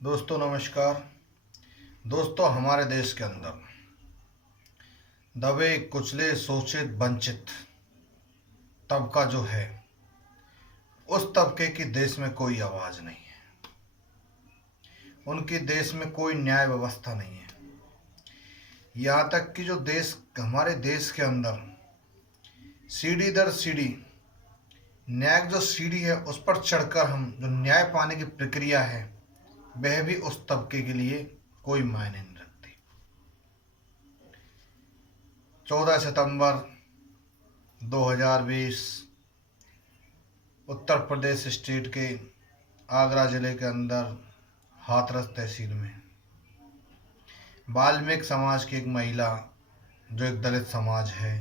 दोस्तों नमस्कार। दोस्तों, हमारे देश के अंदर दबे कुचले शोषित वंचित तबका जो है, उस तबके की देश में कोई आवाज नहीं है। उनकी देश में कोई न्याय व्यवस्था नहीं है। यहाँ तक कि जो देश हमारे देश के अंदर सीढ़ी दर सीढ़ी न्याय जो सीढ़ी है, उस पर चढ़कर हम जो न्याय पाने की प्रक्रिया है, वह भी उस तबके के लिए कोई मायने नहीं रखती। 14 सितंबर 2020 उत्तर प्रदेश स्टेट के आगरा जिले के अंदर हाथरस तहसील में वाल्मीकि समाज की एक महिला, जो एक दलित समाज है,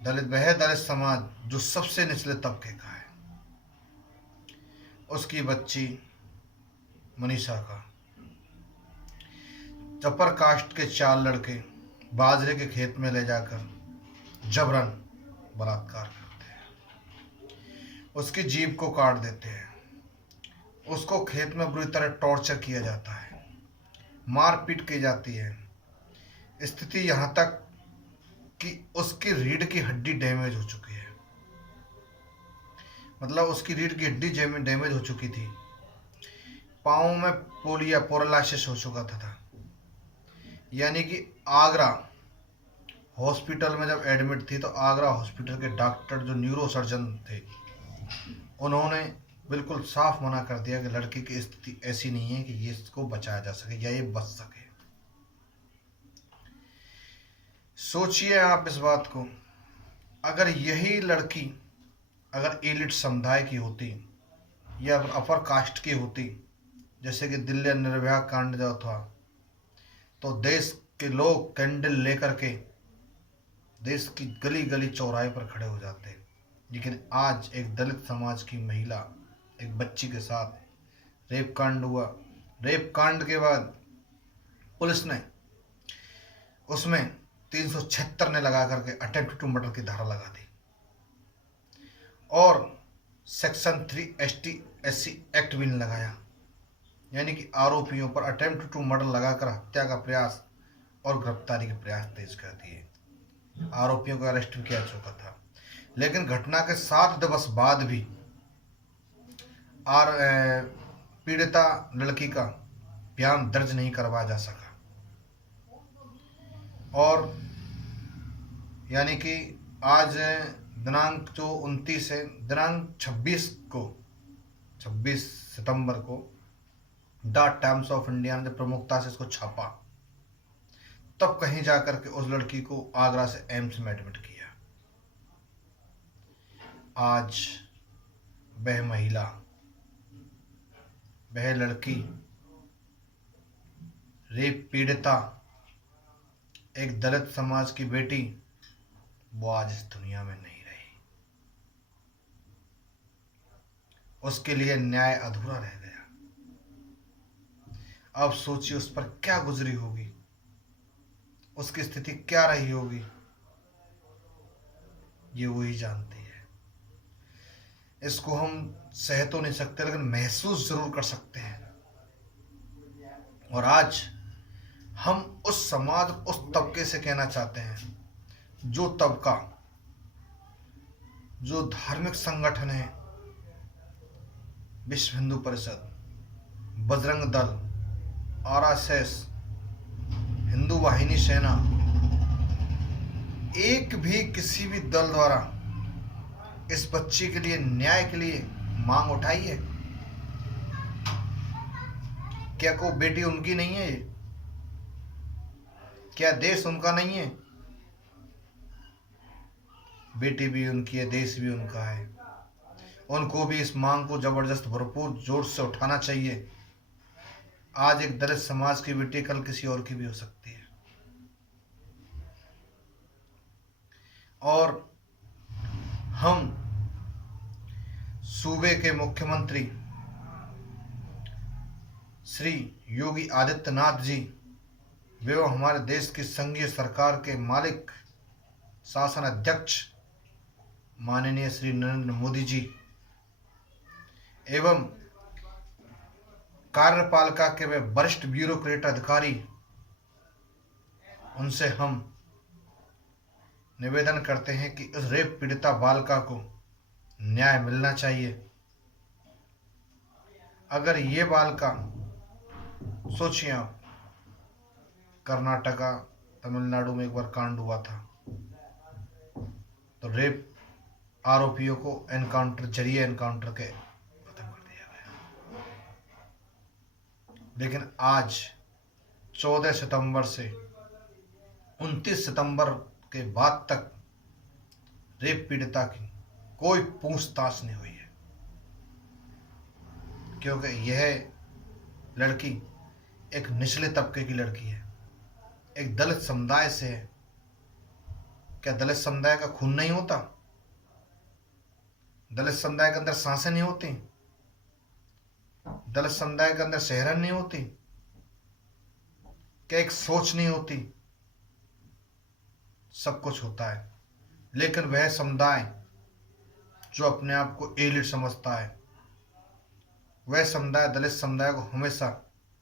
वह दलित समाज जो सबसे निचले तबके का है, उसकी बच्ची मनीषा का अपर कास्ट के 4 लड़के बाजरे के खेत में ले जाकर जबरन बलात्कार करते हैं। उसकी जीभ को काट देते हैं। उसको खेत में बुरी तरह टॉर्चर किया जाता है, मारपीट की जाती है। स्थिति यहाँ तक कि उसकी रीढ़ की हड्डी डैमेज हो चुकी है। मतलब उसकी रीढ़ की हड्डी डैमेज हो चुकी थी। पाँव में पोलिया पैरालिसिस हो चुका था। यानी कि आगरा हॉस्पिटल में जब एडमिट थी, तो आगरा हॉस्पिटल के डॉक्टर जो न्यूरो सर्जन थे, उन्होंने बिल्कुल साफ मना कर दिया कि लड़की की स्थिति ऐसी नहीं है कि ये इसको बचाया जा सके या ये बच सके। सोचिए आप इस बात को, अगर यही लड़की अगर एलिट समुदाय की होती या अपर कास्ट की होती, जैसे कि दिल्ली निर्भया कांड जो था, तो देश के लोग कैंडल लेकर के देश की गली गली चौराहे पर खड़े हो जाते। लेकिन आज एक दलित समाज की महिला, एक बच्ची के साथ रेप कांड हुआ। रेप कांड के बाद पुलिस ने उसमें 376 ने लगा करके अटेम्प्ट टू मर्डर की धारा लगा दी और सेक्शन 3 ST/SC एक्ट भी नहीं लगाया। यानी कि आरोपियों पर अटेम्प्ट टू मर्डर लगाकर हत्या का प्रयास और गिरफ्तारी के प्रयास तेज कर दिए। आरोपियों को अरेस्ट भी किया चुका था। लेकिन घटना के 7 दिवस बाद भी पीड़िता लड़की का बयान दर्ज नहीं करवाया जा सका। और यानी कि आज दिनांक जो 29 है, दिनांक 26 सितंबर को द टाइम्स ऑफ इंडिया ने प्रमुखता से इसको छापा, तब कहीं जाकर के उस लड़की को आगरा से एम्स में एडमिट किया। आज वह महिला, वह लड़की, रेप पीड़िता, एक दलित समाज की बेटी, वो आज इस दुनिया में नहीं रही। उसके लिए न्याय अधूरा रह गया। अब सोचिए उस पर क्या गुजरी होगी, उसकी स्थिति क्या रही होगी, ये वही जानती है। इसको हम सह तो नहीं सकते, लेकिन महसूस जरूर कर सकते हैं। और आज हम उस समाज, उस तबके से कहना चाहते हैं, जो तबका, जो धार्मिक संगठन है, विश्व हिंदू परिषद, बजरंग दल, RSS, हिंदू वाहिनी सेना, एक भी किसी भी दल द्वारा इस बच्ची के लिए न्याय के लिए मांग उठाई है? क्या को बेटी उनकी नहीं है? ये क्या देश उनका नहीं है? बेटी भी उनकी है, देश भी उनका है। उनको भी इस मांग को जबरदस्त भरपूर जोर से उठाना चाहिए। आज एक दलित समाज की बेटी कल किसी और की भी हो सकती है। और हम सूबे के मुख्यमंत्री श्री योगी आदित्यनाथ जी, वे हमारे देश की संघीय सरकार के मालिक, शासन अध्यक्ष माननीय श्री नरेंद्र मोदी जी, एवं कार्यपालिका के वे वरिष्ठ ब्यूरोक्रेट अधिकारी, उनसे हम निवेदन करते हैं कि उस रेप पीड़िता बालिका को न्याय मिलना चाहिए। अगर ये बालिका, सोचिए आप, कर्नाटका तमिलनाडु में एक बार कांड हुआ था, तो रेप आरोपियों को जरिए एनकाउंटर के खत्म कर दिया गया। लेकिन आज 14 सितंबर से 29 सितंबर के बाद तक रेप पीड़िता की कोई पूछताछ नहीं हुई है, क्योंकि यह लड़की एक निचले तबके की लड़की है, एक दलित समुदाय से है। क्या दलित समुदाय का खून नहीं होता? दलित समुदाय के अंदर सांसें नहीं होती? दलित समुदाय के अंदर सेहरन नहीं होती? क्या एक सोच नहीं होती? सब कुछ होता है। लेकिन वह समुदाय जो अपने आप को एलिट समझता है, वह समुदाय दलित समुदाय को हमेशा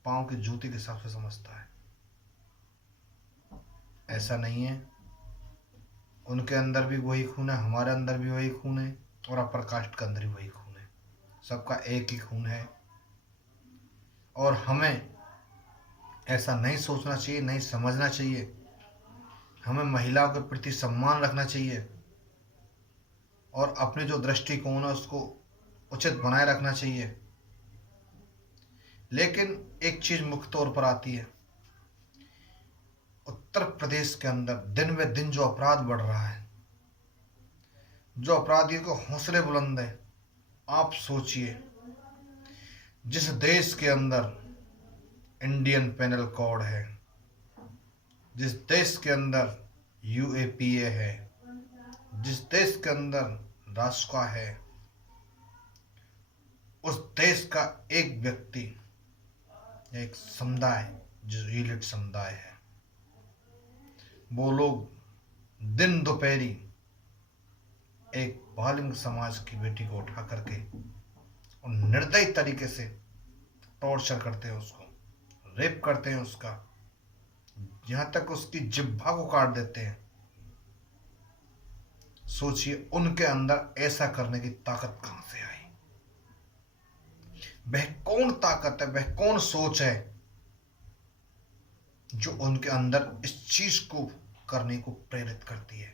पांव की जूती के हिसाब से समझता है। ऐसा नहीं है। उनके अंदर भी वही खून है, हमारे अंदर भी वही खून है, और अपर कास्ट के अंदर भी वही खून है। सबका एक ही खून है। और हमें ऐसा नहीं सोचना चाहिए, नहीं समझना चाहिए। हमें महिलाओं के प्रति सम्मान रखना चाहिए और अपनी जो दृष्टिकोण है उसको उचित बनाए रखना चाहिए। लेकिन एक चीज मुख्य तौर पर आती है, उत्तर प्रदेश के अंदर दिन ब दिन जो अपराध बढ़ रहा है, जो अपराधियों के हौसले बुलंद है। आप सोचिए, जिस देश के अंदर इंडियन पेनल कोड है, जिस देश के अंदर यूएपीए है, जिस देश के अंदर राष्ट्र है, उस देश का एक व्यक्ति, एक समुदाय जो एलिट समुदाय है, वो लोग दिन दोपहरी एक बालिग समाज की बेटी को उठा करके और निर्दयी तरीके से टॉर्चर करते हैं, उसको रेप करते हैं, उसका यहां तक उसकी जिह्वा को काट देते हैं। सोचिए, उनके अंदर ऐसा करने की ताकत कहां से आई? वह कौन ताकत है, वह कौन सोच है जो उनके अंदर इस चीज को करने को प्रेरित करती है?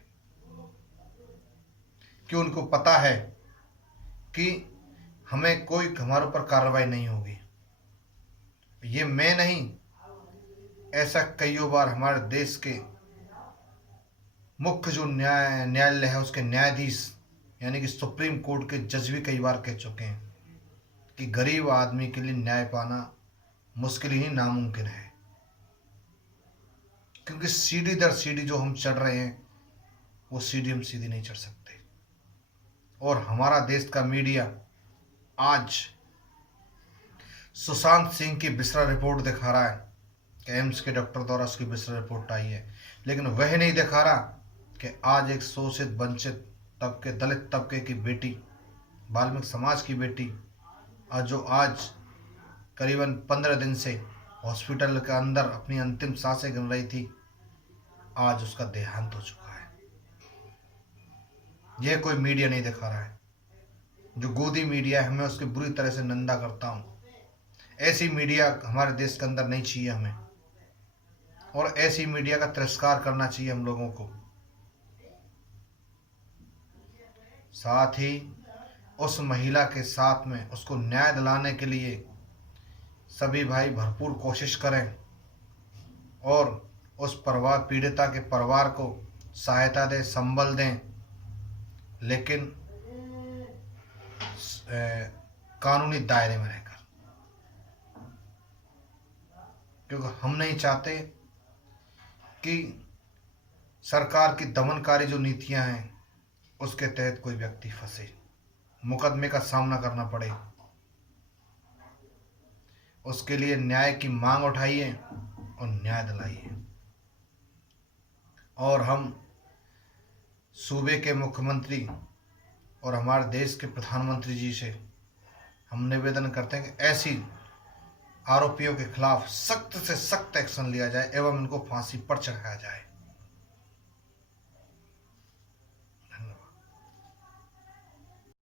कि उनको पता है कि हमें कोई हमारे ऊपर कार्रवाई नहीं होगी। ये मैं नहीं, ऐसा कईयों बार हमारे देश के मुख्य जो न्यायालय है उसके न्यायाधीश यानी कि सुप्रीम कोर्ट के जज भी कई बार कह चुके हैं कि गरीब आदमी के लिए न्याय पाना मुश्किल ही नामुमकिन है, क्योंकि सीढ़ी दर सीढ़ी जो हम चढ़ रहे हैं वो सीढ़ी हम सीधी नहीं चढ़ सकते। और हमारा देश का मीडिया आज सुशांत सिंह की बिसरा रिपोर्ट दिखा रहा है कि एम्स के डॉक्टर द्वारा उसकी बिसरा रिपोर्ट आई है, लेकिन वह नहीं दिखा रहा कि आज एक शोषित वंचित तबके, दलित तबके की बेटी, वाल्मीकि समाज की बेटी, जो आज करीबन 15 दिन से हॉस्पिटल के अंदर अपनी अंतिम सांसें गिन रही थी, आज उसका देहांत हो चुका है। यह कोई मीडिया नहीं दिखा रहा है। जो गोदी मीडिया है, मैं उसकी बुरी तरह से निंदा करता हूँ। ऐसी मीडिया हमारे देश के अंदर नहीं चाहिए हमें, और ऐसी मीडिया का तिरस्कार करना चाहिए हम लोगों को। साथ ही उस महिला के साथ में उसको न्याय दिलाने के लिए सभी भाई भरपूर कोशिश करें और उस परिवार, पीड़िता के परिवार को सहायता दें, संबल दें, लेकिन कानूनी दायरे में रहकर, क्योंकि हम नहीं चाहते कि सरकार की दमनकारी जो नीतियां हैं उसके तहत कोई व्यक्ति फंसे, मुकदमे का सामना करना पड़े। उसके लिए न्याय की मांग उठाइए और न्याय दिलाइए। और हम सूबे के मुख्यमंत्री और हमारे देश के प्रधानमंत्री जी से हम निवेदन करते हैं कि ऐसी आरोपियों के खिलाफ सख्त से सख्त एक्शन लिया जाए एवं इनको फांसी पर चढ़ाया जाए।